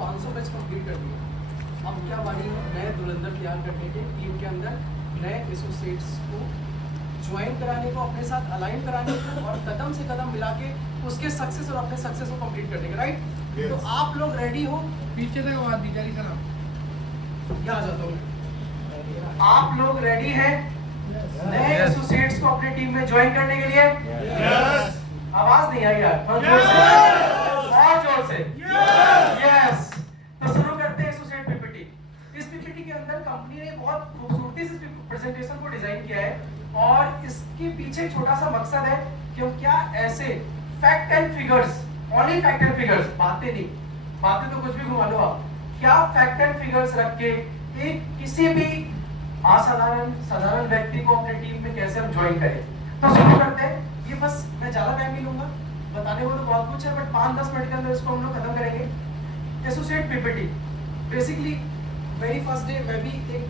500 batch complete कर दिए। अब क्या बारी है नए धुरंधर तैयार करने के, टीम के अंदर नए एसोसिएट्स को ज्वाइन कराने को, अपने साथ अलाइन कराने को और कदम से कदम मिला के उसके सक्सेस और अपने सक्सेस को कंप्लीट करने का। राइट? तो आप लोग रेडी हो? पीछे तक आवाज दी जा रही सर, यहाँ आ जाता हूँ। आप लोग रेडी हैं नए एसोसिएट्स को अपनी टीम में ज्वाइन करने के लिए? आवाज नहीं आई यार, और जोर से यस। तो शुरू करते हैं एसोसिएट पीपीटी। इस पीपीटी के अंदर कंपनी ने बहुत खूबसूरती से प्रेजेंटेशन को डिजाइन किया है और इसके पीछे छोटा सा मकसद है कि हम क्या ऐसे fact and figures, only fact and figures, बातें नहीं, बातें तो कुछ भी घुमा लो आप, क्या फैक्ट एंड फिगर्स रख के एक किसी भी साधारण व्यक्ति को अपने टीम में कैसे हम ज्वाइन करें। तो शुरू करते हैं। ये बस मैं ज्यादा टाइम नहीं लूंगा, बताने को तो बहुत कुछ है बट 5-10 मिनट के अंदर इसको हम लोग खत्म करेंगे। Associate PPT basically very first day मैं भी एक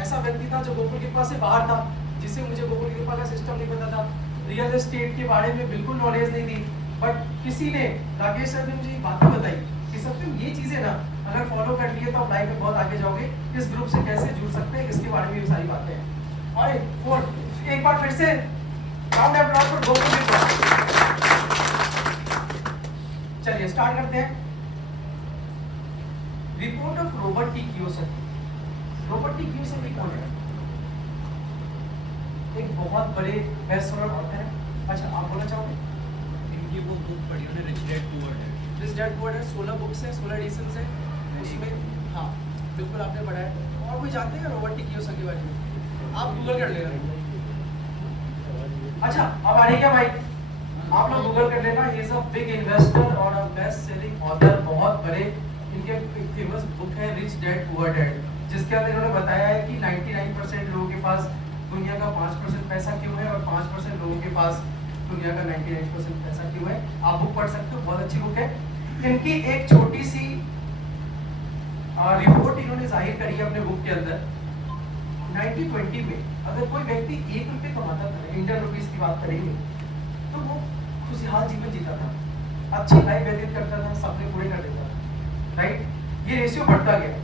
ऐसा व्यक्ति था जो गोकुल कृपा से बाहर था, जिससे मुझे गोकुल कृपा का सिस्टम नहीं पता था, रियल एस्टेट के बारे में बिल्कुल नॉलेज नहीं थी। बट किसी ने, राकेश सर ने मुझे ये बातें बताई कि सब ये चीजें ना अगर फॉलो कर लिए तो आप लाइफ में बहुत आगे जाओगे। इस ग्रुप से कैसे जुड़ सकते हैं इसके बारे में भी सारी बातें हैं। और एक बार फिर से round of applause for Gokul कृपा। चलिए स्टार्ट करते हैं। Report of Robert T Kiyosaki. Robert T Kiyosaki कौन है? एक बहुत बड़े बेस्ट सेलर ऑथर है। अच्छा, आप बोलना चाहोगे? इनकी वो बुक पढ़ी उन्होंने, rich dad poor dad. Rich dad poor dad 16 books है, 16 एडिशंस है उसमें। हाँ बिल्कुल आपने पढ़ा है। और कोई जानते हैं रॉबर्ट टी कियोसाकी के बारे में? आप गूगल कर लेना। अच्छा, अब आ रही क्या भाई? आप लोग गूगल कर लेना। He is a big investor और अ बेस्ट सेलिंग ऑथर। बहुत बड़े, इनके एक फेमस बुक है रिच डैड पुअर डैड, जिसके अंदर इन्होंने बताया है कि 99% लोगों के पास दुनिया का 5% पैसा क्यों है और 5% लोगों के पास दुनिया का 99% पैसा क्यों है। आप बुक पढ़ सकते हो, बहुत अच्छी बुक है। इनकी एक छोटी सी रिपोर्ट इन्होंने जाहिर करी है अपने बुक के अंदर। 1920 में अगर कोई व्यक्ति 1 रुपये कमाता था, इंडियन रुपीस की बात करेंगे, तो वो खुशहाल जीवन जीता था, अच्छी लाइफ व्यतीत करता था, सपने पूरे कर देता था। राइट? ये रेशियो बढ़ता गया।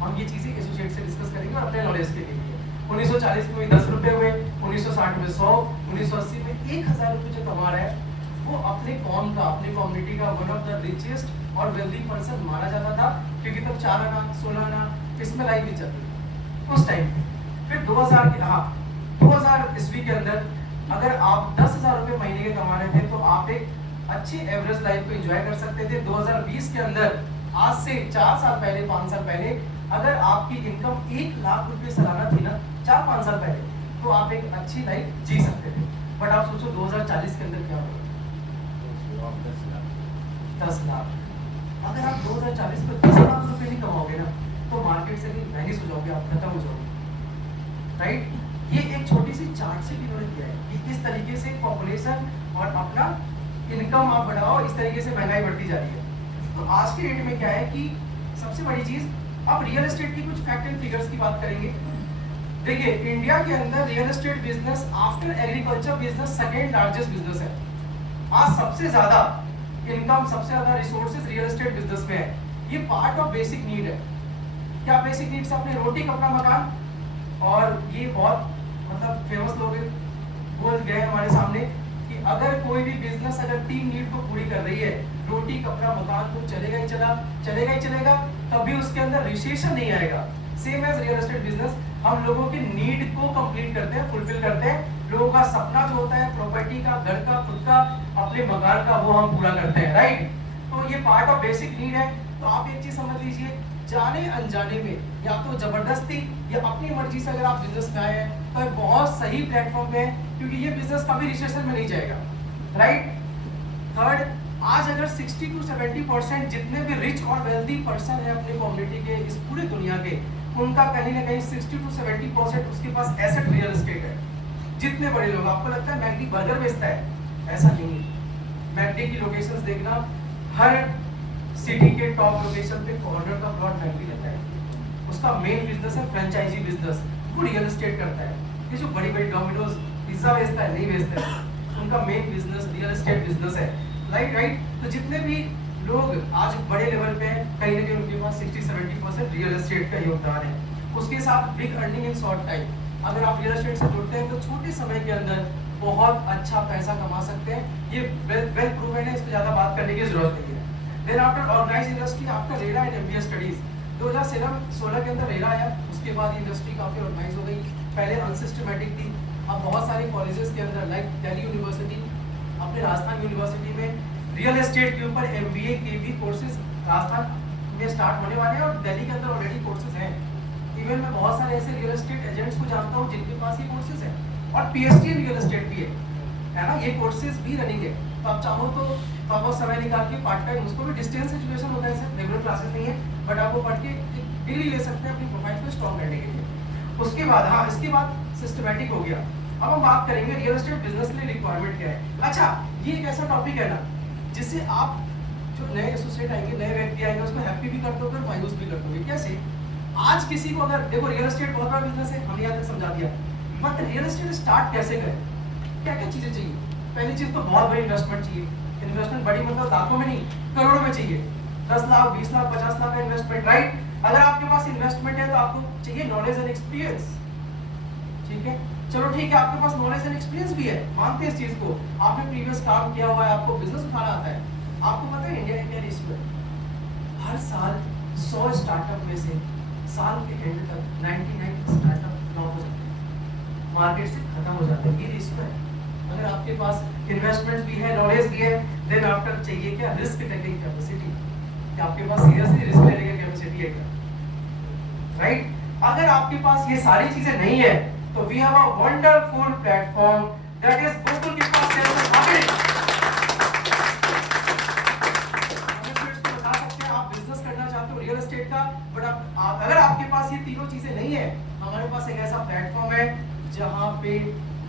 हम ये चीजें एसोसिएट से डिस्कस करेंगे और अपने नॉलेज के लिए। 1940 में 10 रुपए हुए, 1960 में 100, 1980 में 1000 रुपए जो कमा रहा है वो अपने कौम का, अपनी कम्युनिटी का वन ऑफ द रिचेस्ट और वेल्दी पर्सन माना जाता था, क्योंकि तब 4 आना 16 आना इसमें लाइफ नहीं चलती उस टाइम। फिर 2000 ईस्वी के अंदर अगर आप 10,000 रुपए महीने के कमा रहे थे तो आप एक अच्छी एवरेज लाइफ को एंजॉय कर सकते थे। 2020 के अंदर, आज से 4 साल पहले, 5 साल पहले, अगर आपकी इनकम 1 लाख रुपए सालाना थी ना 4-5 साल पहले, तो आप एक अच्छी लाइफ जी सकते थे। बट आप सोचो 2040 के अंदर क्या होगा? 10 लाख। अगर आप 2040 में 10 लाख रुपए नहीं कमाओगे ना तो मार्केट से भी वैनिश हो जाओगे, आप खत्म हो जाओगे। राइट? ये एक छोटी सी चार्ट से भी इन्होंने दिया है कि किस तरीके से पॉपुलेशन और अपना इनकम आप बढ़ाओ, इस तरीके से महंगाई बढ़ती जा रही है। तो आज के डेट में क्या है कि सबसे बड़ी चीज, अब रियल एस्टेट की कुछ फैक्ट एंड फिगर्स की बात करेंगे। देखिए, इंडिया के अंदर real estate business after agriculture business second largest business है। आज सबसे ज्यादा इनकम, सबसे ज्यादा रिसोर्सेज रियल एस्टेट बिजनेस में है। ये पार्ट ऑफ बेसिक नीड है। क्या बेसिक नीड्स? अपने रोटी, कपड़ा, मकान। और ये बहुत मतलब फेमस लोग बोल गए हमारे सामने कि अगर कोई भी बिजनेस अगर 3 नीड को पूरी कर रही है, रोटी, कपड़ा, मकान, तो चलेगा ही चलेगा, तभी उसके अंदर रिसेशन नहीं आएगा। Same as real estate business, हम लोगों की नीड को कंप्लीट करते हैं, फुलफिल करते हैं। लोगों का सपना जो होता है प्रॉपर्टी का, घर का, खुद का, अपने मकान का, वो हम पूरा करते हैं। राइट? तो ये पार्ट ऑफ बेसिक नीड है। तो आप एक चीज समझ लीजिए, जाने अनजाने में या तो जबरदस्ती या अपनी मर्जी से अगर आप बिजनेस में आए हैं तो बहुत सही प्लेटफॉर्म पे है, क्योंकि ये बिजनेस कभी रिसेशन में नहीं जाएगा। राइट? थर्ड, आज अगर 60 to 70% जितने भी रिच और वेल्दी पर्सन है अपने कम्युनिटी के, इस पूरी दुनिया के, उनका कहीं ना कहीं 60 to 70% उसके पास एसेट रियल एस्टेट है। जितने बड़े लोग, आपको लगता है मैकडी बर्गर बेचता है, ऐसा नहीं है। मैकडी की लोकेशंस देखना, हर सिटी के टॉप लोकेशन पे कॉर्नर का प्लॉट मैकडी लेता है। उसका मेन बिजनेस है फ्रेंचाइजी बिजनेस, वो रियल एस्टेट करता है। ये जो बड़ी बड़ी डोमिनोज पिज्जा बेचता है, नहीं बेचता है, उनका main business real estate business है। राइट? तो जितने भी लोग आज बड़े लेवल पे हैं, कहीं ना कहीं उनके पास 60-70% रियल एस्टेट का योगदान है, उसके साथ big earning in short time. अगर आप रियल एस्टेट से जुड़ते हैं तो छोटे समय के अंदर बहुत अच्छा पैसा कमा सकते हैं, ये वेल प्रूवन है, इस पर ज़्यादा बात करने की जरूरत नहीं है। Then after organise industry, after RERA and MBA studies 2016 के अंदर रेरा आया, उसके बाद इंडस्ट्री काफ़ी ऑर्गेनाइज हो गई। पहले अनसिस्टमेटिक थी, अब बहुत सारे कॉलेजेस के अंदर लाइक दिल्ली यूनिवर्सिटी, अपने राजस्थान यूनिवर्सिटी में रियल एस्टेट के ऊपर एमबीए के भी कोर्सेज राजस्थान में स्टार्ट होने वाले हैं और दिल्ली के अंदर ऑलरेडी कोर्सेज हैं। इवन मैं बहुत सारे ऐसे रियल एस्टेट एजेंट्स को जानता हूँ जिनके पास ये कोर्सेज हैं और पीएचडी इन रियल एस्टेट भी है ना, ये कोर्सेज भी रनिंग है। तो आप चाहो तो आप समय निकाल के पार्ट टाइम, उसको भी डिस्टेंस एजुकेशन होता है, सर रेगुलर क्लासेस नहीं है, बट आप वो पढ़ के डिग्री ले सकते हैं अपनी प्रोफाइल को स्ट्रॉन्ग करने के लिए। उसके बाद हाँ, इसके बाद सिस्टमैटिक हो गया। अब हम बात करेंगे रियल एस्टेट बिजनेस के लिए रिक्वायरमेंट क्या है। अच्छा, ये एक ऐसा टॉपिक है ना जिससे आप जो नए एसोसिएट आएंगे, नए व्यक्ति आएंगे, उसको हैप्पी भी कर दोगे और मायूस भी कर दोगे। कैसे? आज किसी को अगर देखो रियल एस्टेट बहुत बड़ा बिजनेस है, हमने यहाँ तक समझा दिया, बट रियल एस्टेट स्टार्ट कैसे करें, क्या क्या चीजें चाहिए? पहली चीज तो बहुत बड़ी इन्वेस्टमेंट चाहिए। इन्वेस्टमेंट बड़ी मतलब लाखों में नहीं, करोड़ों में चाहिए। 10 लाख, 20 लाख, 50 लाख का इन्वेस्टमेंट, राइट? अगर आपके पास इन्वेस्टमेंट है तो आपको चाहिए नॉलेज एंड एक्सपीरियंस, ठीक है? चलो ठीक है, आपके पास नॉलेज एंड एक्सपीरियंस भी है, मानते हैं इस चीज को, आपने प्रीवियस काम किया हुआ है, आपको बिजनेस उठाना आता है। आपको पता है इंडिया रेशियो है, हर साल 100 स्टार्टअप में से साल के एंड तक 99 स्टार्टअप फ्लॉप हो जाते हैं, मार्केट से खत्म हो जाते हैं, ये रेशियो है। अगर आपके पास इन्वेस्टमेंट भी है, नॉलेज भी है, देन आफ्टर चाहिए क्या? रिस्क टेकिंग कैपेसिटी, कि आपके पास सीरियसली रिस्क लेने की कैपेसिटी है क्या, राइट? अगर आपके पास ये सारी चीजें नहीं है तो we have a wonderful platform that is Gokul Krupa sales and marketing. आप बिजनेस करना चाहते हो रियल एस्टेट का, बट अगर आपके पास ये तीनों चीजें नहीं है, हमारे पास एक ऐसा प्लेटफॉर्म है जहां पे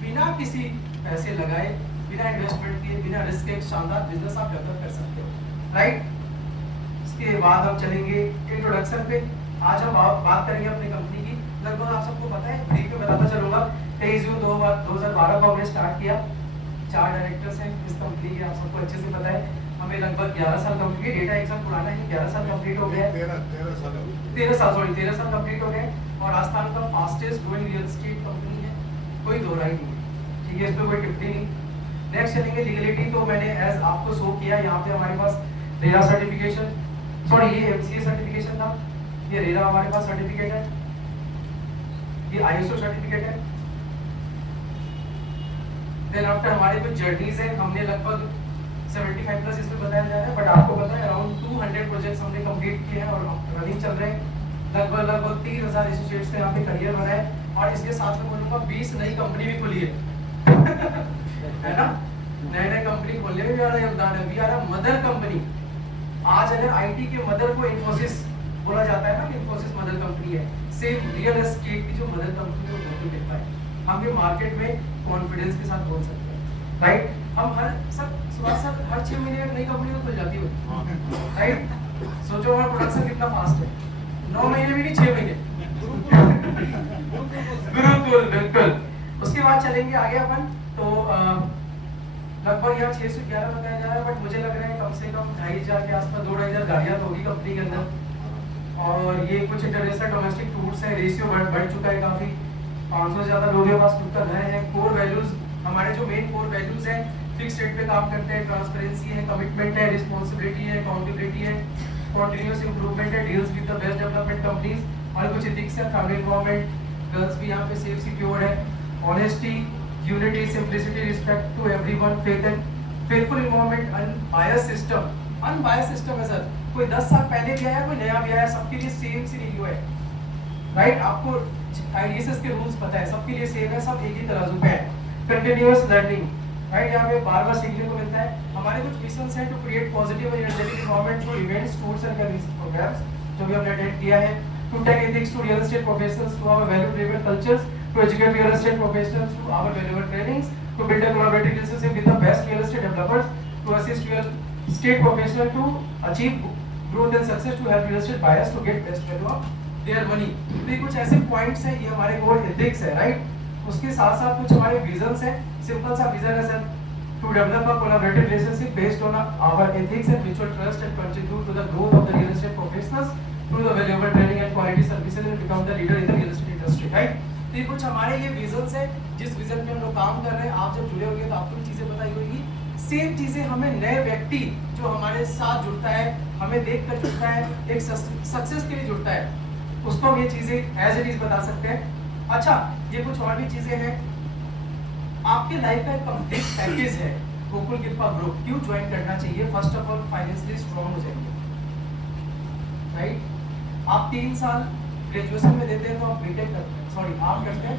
बिना किसी पैसे लगाए, बिना इन्वेस्टमेंट किए, बिना रिस्क के एक शानदार बिजनेस आप डेवलप कर सकते हो, राइट? इसके बाद हम चलेंगे इंट्रोडक्शन पे। आज हम बात करेंगे अपनी कंपनी की। लगभग आप सबको पता है, ब्रीफ में बताता चलूंगा। 23 जून 2012 को हमने स्टार्ट किया। 4 डायरेक्टर्स हैं इस कंपनी के, आप सबको अच्छे से पता है। हमें लगभग 11 साल कंप्लीट, डेटा एक साल पुराना है, 11 साल कंप्लीट हो गया है। 13 साल कंप्लीट हो गए और राजस्थान का fastest growing real estate company है, कोई दो राय नहीं है, ठीक है? इस पर कोई टिप्पणी नहीं। नेक्स्ट चलेंगे लीगलिटी, तो मैंने एज आपको शो किया, यहाँ पे हमारे पास रेरा सर्टिफिकेशन, सॉरी ये एमसीए सर्टिफिकेशन था, ये रेरा हमारे पास सर्टिफिकेट है, ये आईएसओ सर्टिफिकेट है। देन आफ्टर हमारे कुछ जर्नीज है, हमने लगभग 75 प्लस इसमें बताया जा रहा है, बट आपको पता है अराउंड 200 प्रोजेक्ट्स हमने कंप्लीट किए हैं और रनिंग चल रहे हैं। लगभग 3000 एसोसिएट्स का यहाँ पे करियर बना है और इसके साथ में बोलूँगा 20 नई कंपनी भी खुली है है ना? नए कंपनी खोलने में भी हमारा योगदान है। We are a mother company. आज अगर आईटी के मदर को इन्फोसिस बोला जाता है ना, इन्फोसिस मदर कंपनी है, सेम रियल एस्टेट की जो मदर कंपनी है वो गोकुल कृपा है। हम ये मार्केट में कॉन्फिडेंस के साथ बोल सकते हैं, राइट? हम हर 6 महीने में नई कंपनी तो खुल जाती है, राइट? सोचो हमारा प्रोडक्शन कितना फास्ट है, 9 महीने भी नहीं, 6 महीने। बिल्कुल। उसके बाद चलेंगे आगे अपन, तो लगभग यहाँ 611 बताया जा रहा है, बट मुझे लग रहा है कम से कम 2500 के आसपास, 2500 गाड़ियाँ तो होगी कंपनी के अंदर। और ये कुछ इंटरनेशनल डोमेस्टिक टूर्स है, रेशियो बढ़ चुका है काफ़ी। 500 से ज़्यादा लोगों के पास खुद का घर है। कोर वैल्यूज, हमारे जो मेन कोर वैल्यूज हैं, फिक्स रेट पे काम करते हैं, ट्रांसपेरेंसी है, कमिटमेंट है, रिस्पॉन्सिबिलिटी है, अकाउंटेबिलिटी है, कॉन्टिन्यूस इंप्रूवमेंट है, deals with the best development companies, और कुछ एथिक्स है, फैमिली इन्वॉल्वमेंट, गर्ल्स भी यहाँ पे सेफ सिक्योर्ड है, honesty, unity, simplicity, respect to everyone, faithful involvement, unbiased system है सर। कोई 10 साल पहले भी आया, कोई नया भी आया, सबके लिए सेम सिनेरियो है, राइट? आपको आईडीएसएस के रूल्स पता है, सबके लिए सेम है, सब एक ही तराजू पे है। Continuous learning, right? यहाँ पे बार-बार सीखने को मिलता है। हमारे कुछ मिशंस हैं टू क्रिएट पॉजिटिव और energetic environment through events, tours and programmes, जो भी हमने अटेंड किया है। To take ethics to real estate professionals through our value driven cultures, to educate real estate professionals through our valuable trainings, to build a collaborative relationship with the best real estate developers, to assist real estate professional to achieve growth and success, to help real estate buyers to get best value of their money. तो ये कुछ ऐसे points हैं, ये हमारे core ethics है, right? उसके साथ साथ कुछ हमारे विजन्स हैं। सिंपल सा विजन है sir, to develop a collaborative relationship based on our ethics and mutual trust and contribute to the growth of the real estate professionals through the valuable training and quality services and become the leader in the real estate industry, right? तो ये कुछ हमारे ये visions है जिस vision पे हम लोग काम कर रहे हैं। आप जब जुड़े होंगे तो आपको भी चीजें बताई होगी। सेम चीजें हमें नए व्यक्ति जो हमारे साथ जुड़ता है, हमें देख कर जुड़ता है, एक सक्सेस के लिए जुड़ता है, उसको हम ये चीजें एज इट इज बता सकते हैं। अच्छा, ये कुछ और भी चीजें हैं। आपके लाइफ का एक कंप्लीट पैकेज है गोकुल कृपा ग्रुप। क्यों ज्वाइन करना चाहिए? First of all financially strong हो जाएंगे, राइट? आप 3 साल ग्रेजुएशन में देते हैं तो आप बीटेक करते हैं, सॉरी आप करते हैं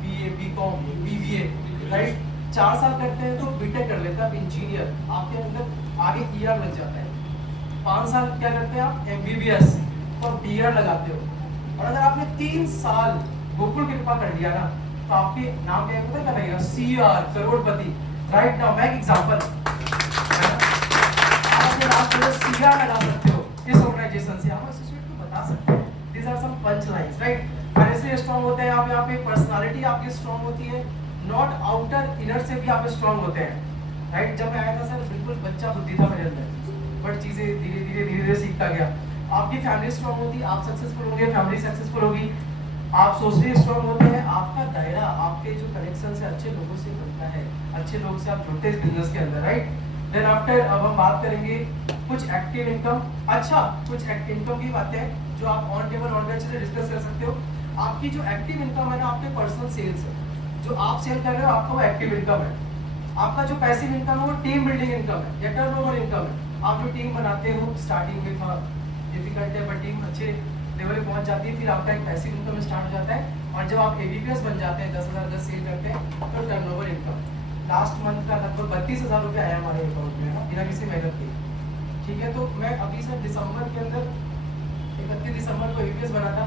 बीए, बीकॉम, बीबीए, राइट? 4 साल करते हैं तो बीटेक कर लेते हैं आप इंजीनियर, आपके अंदर आगे ईआर लग जाता है। 5 साल क्या करते हैं आप? एमबीबीएस, तो आप डीआर लगाते हो। और अगर आपने 3 साल गोकुल कृपा कर दिया ना तो आपके नाम क्या पता क्या लगेगा? सीआर, करोड़पति, राइट? नाउ मैं एक एग्जांपल, आप अपने नाम पे सीआर लगा सकते हो इस ऑर्गेनाइजेशन से, आप एसोसिएट को बता सकते हैं। These are some punch lines, right? Financially strong होते हैं आप, यहाँ पे पर्सनालिटी आपकी स्ट्रांग होती है, नॉट आउटर इनर से भी आप स्ट्रांग होते हैं, राइट? जब मैं आया था सर बिल्कुल बच्चा बुद्धि था मेरे अंदर, बट चीजें धीरे धीरे सीखता गया। आपकी फैमिली स्ट्रांग होती है, आप सक्सेसफुल होंगे, फैमिली सक्सेसफुल होगी। आप सोशली स्ट्रांग होते हैं, आपका दायरा, आपके जो कनेक्शन से अच्छे लोगों से बनता है, अच्छे लोग से आप जुड़ते हैं बिजनेस के अंदर, राइट? देन आफ्टर अब हम बात करेंगे कुछ एक्टिव इनकम। अच्छा, कुछ इनकम की बातें हैं जो आप ऑन टेबल और अच्छे से डिस्कस कर सकते हो। आपकी जो एक्टिव इनकम है ना, आपके पर्सनल सेल्स है, जो आप सेल कर रहे हो आपका वो एक्टिव इनकम है। आपका जो पैसिव इनकम है वो टीम बिल्डिंग इनकम है या टर्नओवर इनकम है। आप जो टीम बनाते हो, स्टार्टिंग में थोड़ा डिफिकल्ट है बट टीम अच्छे लेवल पे पहुंच जाती है, फिर आपका एक पैसिव इनकम स्टार्ट हो जाता है। और जब आप एबीपीएस बन जाते हैं, 10,000 10 सेल करते हैं, तो टर्नओवर इनकम लास्ट मंथ का लगभग 32,000 रुपये आया हमारे अकाउंट में, बिना किसी मेहनत के, ठीक है? तो मैं अभी सर दिसंबर के अंदर 31 दिसंबर को एबीपीएस बना था,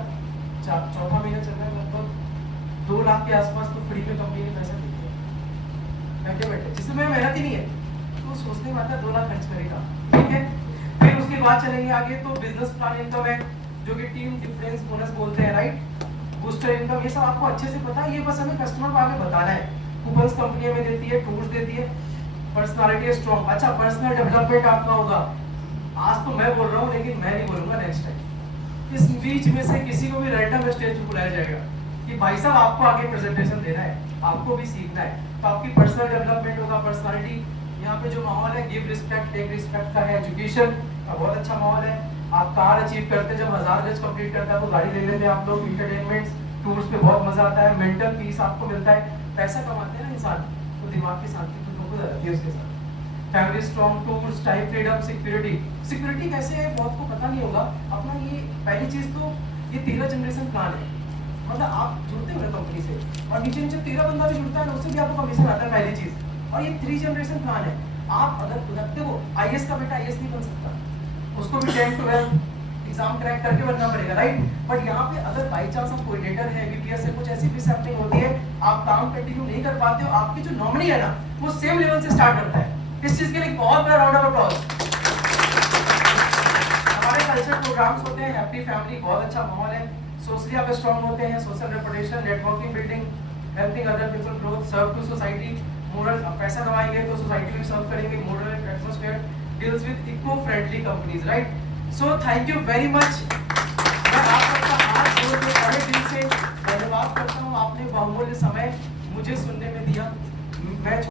चौथा महीना चल रहा है, लगभग 2 लाख के आसपास तो फ्री में कंपनी ने पैसा देती है बैठे बैठे, जिसमें मेरा मेहनत ही नहीं है। तो सोचने में आता है 2 लाख खर्च करेगा, ठीक है? फिर उसके बाद चलेंगे आगे, तो बिजनेस प्लान इनकम है जो कि टीम डिफरेंस बोनस बोलते हैं, राइट? बूस्टर इनकम, ये सब आपको अच्छे से पता है, ये बस हमें कस्टमर को आगे बताना है। कूपन्स कंपनी में देती है, टूर्स देती है। पर्सनालिटी स्ट्रांग, अच्छा पर्सनल डेवलपमेंट आपका होगा। आज तो मैं बोल रहा हूँ लेकिन मैं नहीं बोलूंगा नेक्स्ट टाइम। इस बीच में से किसी को भी रैंडम स्टेज पे बुलाया जाएगा कि भाई साहब आपको आगे प्रेजेंटेशन देना है, आपको भी सीखना है, तो आपकी पर्सनल डेवलपमेंट होगा। पर्सनालिटी, यहाँ पे जो माहौल है गिव रिस्पेक्ट टेक रिस्पेक्ट का है, एजुकेशन का बहुत अच्छा माहौल है। आप कार अचीव करते हैं, जब 1000 गज कंप्लीट करता है तो गाड़ी ले लेते हैं आप लोग। इंटरटेनमेंट टूर्स पे बहुत मजा आता है, मेंटल पीस आपको मिलता है। पैसा कमाते हैं ना इंसान तो दिमाग की शांति तो बहुत रहती है उसके साथ। Family strong, tours, time freedom, security. Security कैसे है बहुत को पता नहीं होगा अपना। ये पहली चीज तो ये 13 जनरेशन प्लान है, मतलब आप जुड़ते हो ना कंपनी से और नीचे नीचे 13 बंदा भी जुड़ता है ना, उससे भी आपको कमीशन आता है, पहली चीज। और ये 3 जनरेशन प्लान है। आप अगर देखो आईएएस का बेटा आईएएस नहीं बन सकता, उसको भी 10 12 एग्जाम क्रैक करके बनना पड़ेगा, राइट? बट यहाँ पे अगर बाई चांस आप कोऑर्डिनेटर है, बीपीएस से कुछ ऐसी मिसहैपनिंग होती है, आप काम कंटिन्यू नहीं कर पाते हो, आपकी जो नॉमिनी है ना वो सेम लेवल से स्टार्ट करता है। इस चीज के लिए बहुत बड़ा राउंड ऑफ अप्लॉज। हमारे कल्चर प्रोग्राम्स होते हैं, हैप्पी फैमिली, बहुत अच्छा माहौल है। सोशली आप स्ट्रांग होते हैं, social reputation, networking building, helping other people growth, serve to society, moral, पैसा कमाएंगे तो सोसाइटी में सर्व करेंगे, moral atmosphere, deals with eco friendly companies, right? So thank you very much. मैं आप सबका हाथ जोड़ के बड़े दिल से धन्यवाद करता हूँ, आपने बहुमूल्य समय मुझे सुनने में दिया। मैं